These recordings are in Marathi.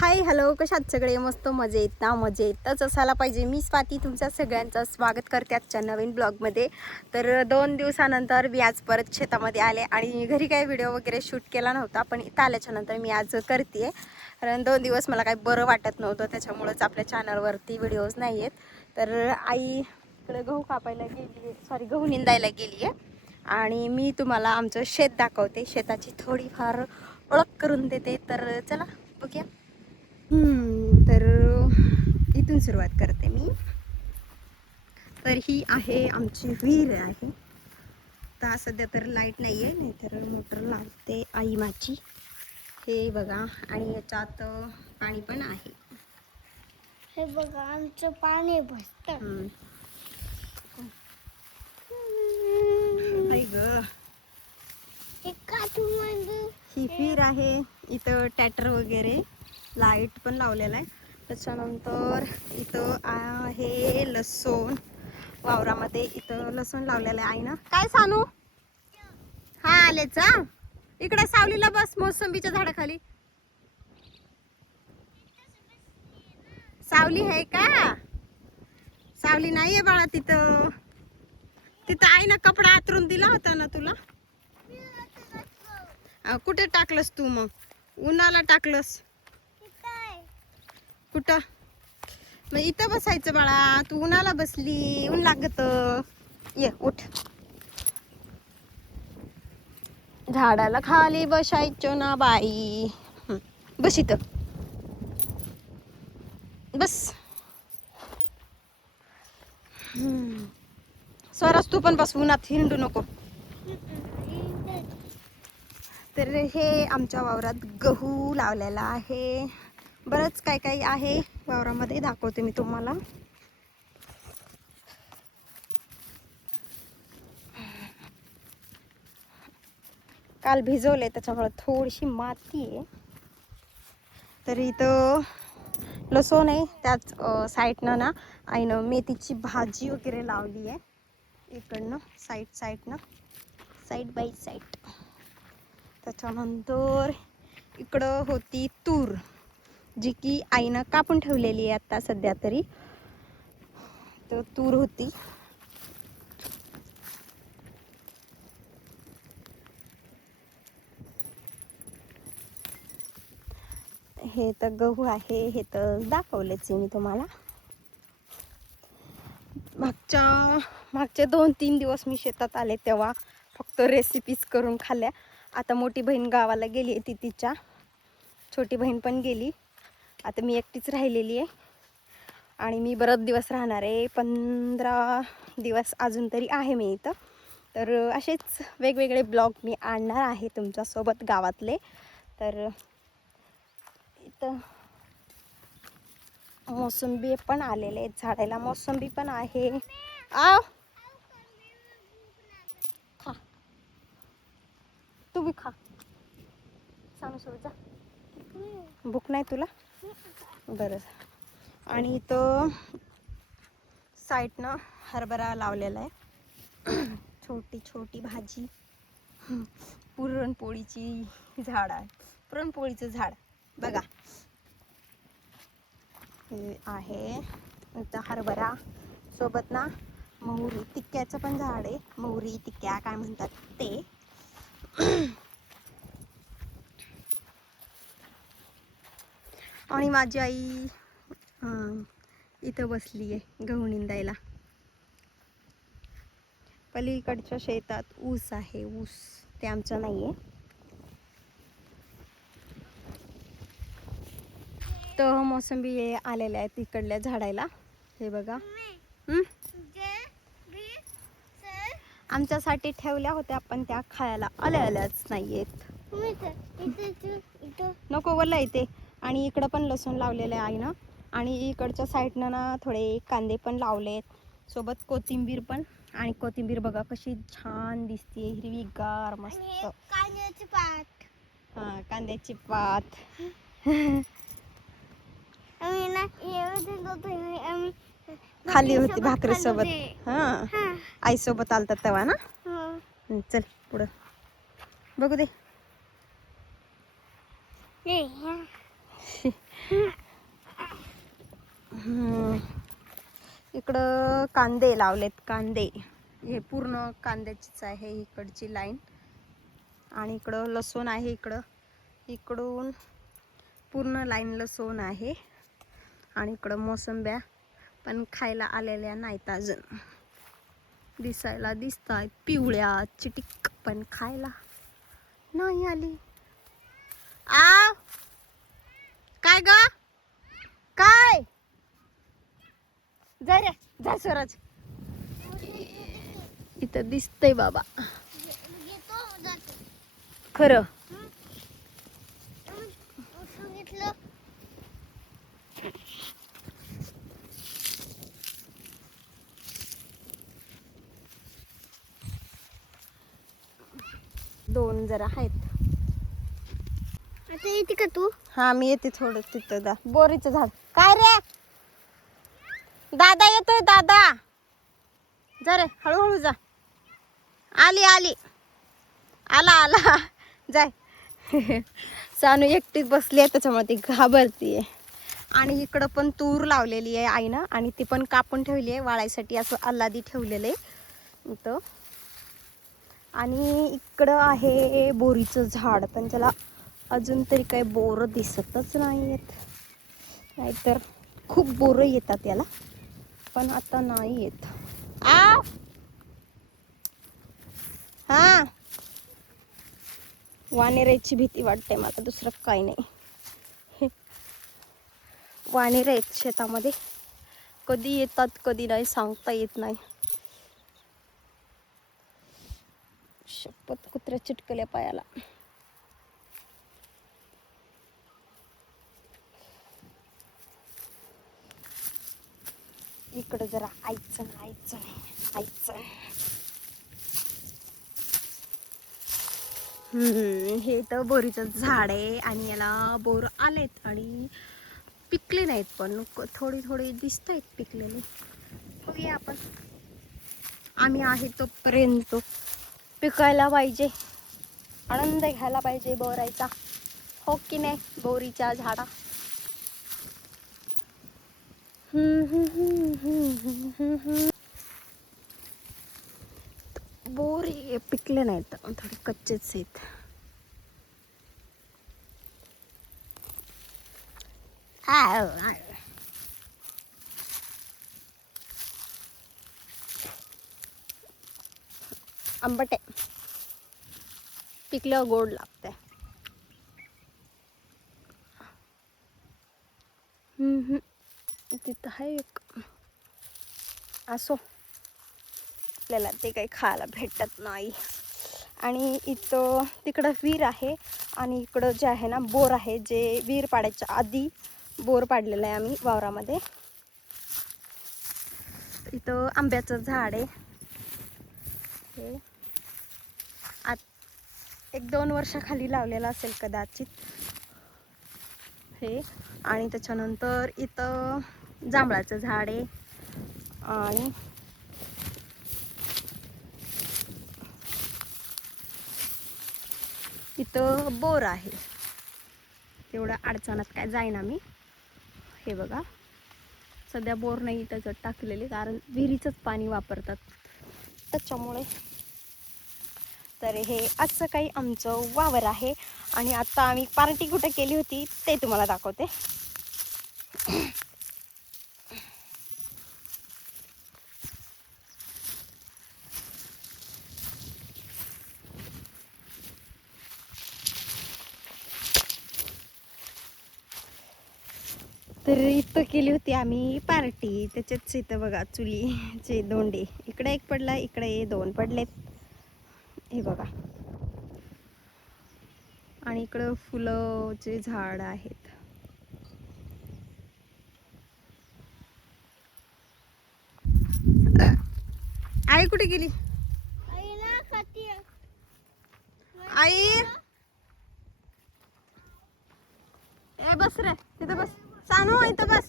हाय हॅलो, कशात सगळे मस्त मजेत ना? मजेतच असायला पाहिजे. मी स्वाती तुमच्या सगळ्यांचं स्वागत करते आजच्या नवीन ब्लॉगमध्ये. तर 2 दिवसानंतर मी आज परत शेतामध्ये आले आणि घरी काही व्हिडिओ वगैरे शूट केला नव्हता, पण इथं आल्याच्यानंतर मी आज करते. कारण 2 दिवस मला काही बरं वाटत नव्हतं, त्याच्यामुळेच आपल्या चॅनलवरती व्हिडिओज नाही आहेत. तर आई इकडे गहू कापायला गेली, गहू निंदायला गेली आहे आणि मी तुम्हाला आमचं शेत दाखवते, शेताची थोडीफार ओळख करून देते. तर चला बघूया. तर इथून सुरुवात करते मी. तर ही आहे आमची विहीर आहे. तर सध्या तर लाईट नाही आहे, नाहीतर मोटर लावते आई माझी. हे बघा, आणि याच्यात पाणी पण आहे. हे बघा आमचं पाणी भरतं. ही विहीर आहे. इथं ट्रॅक्टर वगैरे, लाईट पण लावलेला आहे. त्याच्यानंतर इथं आहे लसूण वावरामध्ये. इथं लसूण लावलेलं आहे. आई ना काय सांगू? हा आलेच. इकडे सावलीला बस, मोसंबीच्या झाडाखाली. सावली आहे का? सावली नाहीये बाळा तिथं. तिथं आई ना कपडा आतरून दिला होता ना तुला. कुठे टाकलंस तू? मग उन्हाला टाकलंस कुठं? मग इथं बसायचं बाळा, तू उन्हाला बसली, ऊन लागत. ये उठ. झाडाला खाली बसायचो ना बाई. बस इथं बस. स्वराज तू पण बस, उन्हात हिंडू नको. तर हे आमच्या वावरात गहू लावलेला आहे. बरंच काय काय आहे वावरामध्ये, दाखवते मी तुम्हाला. काल भिजवले त्याच्यामुळे थोडीशी माती आहे. तर इथं लसूण आहे, त्याच साईडनं ना आईनं मेथीची भाजी वगैरे लावली आहे. इकडनं साईडनं, साईड बाय साईड. त्याच्यानंतर इकडं होती तूर, जी की आईनं कापून ठेवलेली आहे आता सध्या तरी. तर तूर होती. हे तर गहू आहे, हे तर दाखवलेच आहे मी तुम्हाला. मागचे 2-3 दिवस मी शेतात आले तेव्हा फक्त रेसिपीज करून खाल्ल्या. आता मोठी बहीण गावाला गेली आहे, ती तिच्या छोटी बहीण पण गेली. आता मी एकटीच राहिलेली आहे आणि मी बरेच दिवस राहणार आहे. 15 दिवस अजून तरी आहे मी इथं. तर असेच वेगवेगळे ब्लॉग मी आणणार आहे तुमच्यासोबत गावातले. तर इथं मोसंबी पण आलेले आहेत झाडाला, मोसंबी पण आहे. खा, तू बी खा. सांगू सोबत जा. भूक नाही तुला? बरं. आणि इथं साईडनं हरभरा लावलेला आहे. छोटी छोटी भाजी. पुरणपोळीची झाड आहे, पुरणपोळीचं झाड बघा. हे आहे इथं हरभरा, सोबत ना मोहरी, तिक्क्याचं पण झाड आहे. मोहरी तिक्क्या काय म्हणतात ते. आणि माझी आई इथं बसली आहे गहू निंदायला. पलीकडच्या शेतात ऊस आहे, ऊस ते आमचं नाही आहे. तर मोसंबी आलेल्या आहेत इकडल्या झाडाला. हे बघा. आमच्यासाठी ठेवल्या होत्या, पण त्या खायला आल्याच नाहीयेत. नको वल्ला इथे. आणि इकडं पण लसूण लावलेलं आहे ना, आणि इकडच्या साईडनं ना थोडे कांदे पण लावलेत, सोबत कोथिंबीर पण. आणि कोथिंबीर बघा कशी छान दिसते, हिरवीगार मस्त. कांद्याची पात. हा, कांद्याची पात. खाली होती भाकरी सोबत. हा, आई सोबत आलता तेव्हा ना. चल पुढं बघू दे. इकडं कांदे लावलेत, कांदे. हे पूर्ण कांद्याचीच आहे इकडची लाईन. आणि इकडं लसूण आहे. इकडून पूर्ण लाईन लसूण आहे. आणि इकडं मोसंब्या पण खायला आलेल्या नाहीत अजून. दिसायला दिसतायत पिवळ्या चिटिक, पण खायला नाही आली. आ काय ग, काय जा रे जा स्वराज. इथं दिसतंय बाबा खरं. सांगितलं. 2 जरा आहेत. आता येते का तू? हा मी येते थोडं तिथं. बोरीचं झाड. काय रे दादा येतोय दादा. जा रे हळूहळू जा. आली आला जाय. सानू एकटीच बसली आहे त्याच्यामुळे ती घाबरतीये. आणि इकडं पण तूर लावलेली आहे आईनं आणि ती पण कापून ठेवली आहे वाळायसाठी. असं अल्लादी ठेवलेलं आहे इथं. आणि इकडं आहे बोरीचं झाड, पण त्याला अजून तरी काही बोर दिसतच नाही आहेत. नाहीतर खूप बोरं येतात याला, पण आता नाही येत. हा वानेराची भीती वाटते मला, दुसरं काही नाही. वानेर आहेत शेतामध्ये, कधी येतात कधी नाही सांगता येत नाही. शपथ कुत्र्या चिटकल्या पायाला. इकडं जरा आईचं हे तर बोरीचं झाड आहे आणि याला बोर आलेत आणि पिकले नाहीत, पण थोडी दिसत आहेत पिकलेली. बघूया आपण. आम्ही आहे तोपर्यंत पिकायला पाहिजे, आनंद घ्यायला पाहिजे बोरायचा, हो की नाही बोरीच्या झाडा. बोर पिकले नाहीत, थोडे कच्चेच आहेत. आंबट आहे, पिकल्यावर गोड लागतंय. तिथं आहे एक. असो, आपल्याला ते काही खायला भेटत नाही. आणि इथं तिकडं विहीर आहे आणि इकडं जे आहे ना बोर आहे, जे विहीर पाडायच्या आधी बोर पाडलेलं आहे आम्ही वावरामध्ये. इथं आंब्याचं झाड आहे. हे 1-2 वर्षाखाली लावलेलं असेल कदाचित हे. आणि त्याच्यानंतर इथं जांभळाचं झाड आहे आणि इथं बोर आहे. तेवढ्या अडचणात काय जाईना मी. हे बघा, सध्या बोर नाही त्याच्यात टाकलेले, कारण विहिरीचंच पाणी वापरतात त्याच्यामुळे. तर हे असं काही आमचं वावर आहे. आणि आता आम्ही पार्टी कुठे केली होती ते तुम्हाला दाखवते. तर इथं केली होती आम्ही पार्टी. त्याच्याच इथं बघा चुलीचे दोंडे, इकडे एक पडला, इकडे 2 पडलेत. हे बघा. आणि इकडं फुलाचे झाड आहेत. आई कुठे गेली? आई ए बस रे तिथं बस. सानू इथं बस.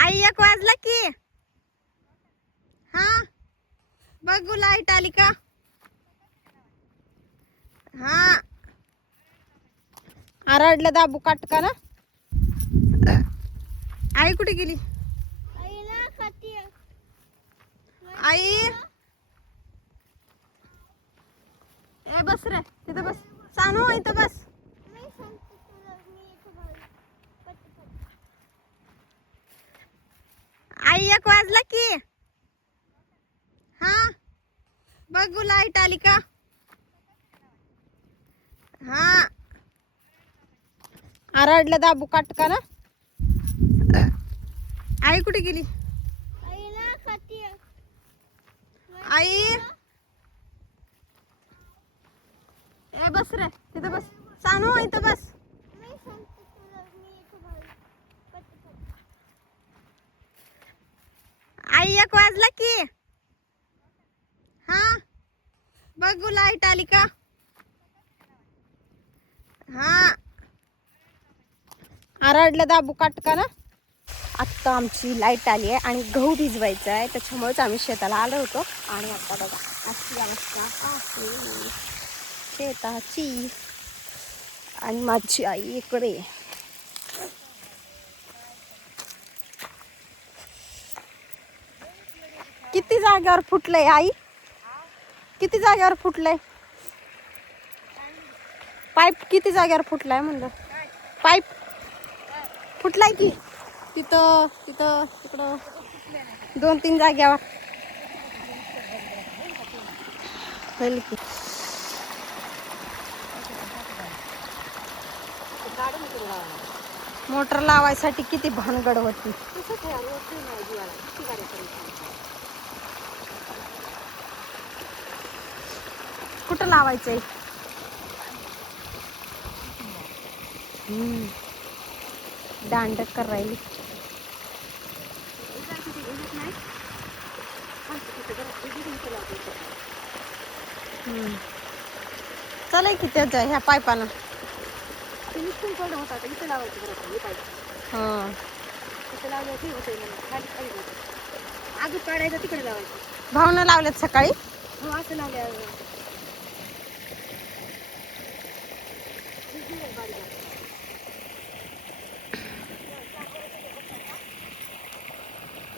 आई 1 वाजला की. हा बघू लाईट आली का. हा आरडला दाबू काट का ना. आई कुठे गेली? आईला खाती आई ए बस रे तिथं बस. सानू इथं बस. मी सांगते तुला मी इथं बाहेर पटपट. आई 1 वाजला की. हा बघू लाईट आली का. हा आरडला दाबू काट का ना. आई कुठे गेली? आईला खाती आई ए बस रे तिथं बस. सानू इथं बस. मी सांगते तुला मी इथं बाहेर पटपट. आई 1 वाजला की. हा बघू लाईट आली का. हा आरडला दाबू काट का ना. आत्ता आमची लाईट आली आहे आणि गहू भिजवायचा आहे, त्याच्यामुळेच आम्ही शेताला आलो होतो. आणि आता बघा अशी अवस्था आहे शेताची. आणि माझी आई इकडे. किती जागेवर फुटलंय आई? किती जागेवर फुटलंय पाईप? किती जागेवर फुटलाय म्हणलं? पाईप फुटलाय की तिथं तिथं तिकडं 2-3 जागेवर होईल की. मोटर लावायसाठी किती भानगड होती. कुठं लावायचंय? दांड करायली. चला की त्याच्या ह्या पाईपानं. आधी काढायचं तिकडे लावायचं. भावना लावल्यात सकाळी. हो असं लावल्या.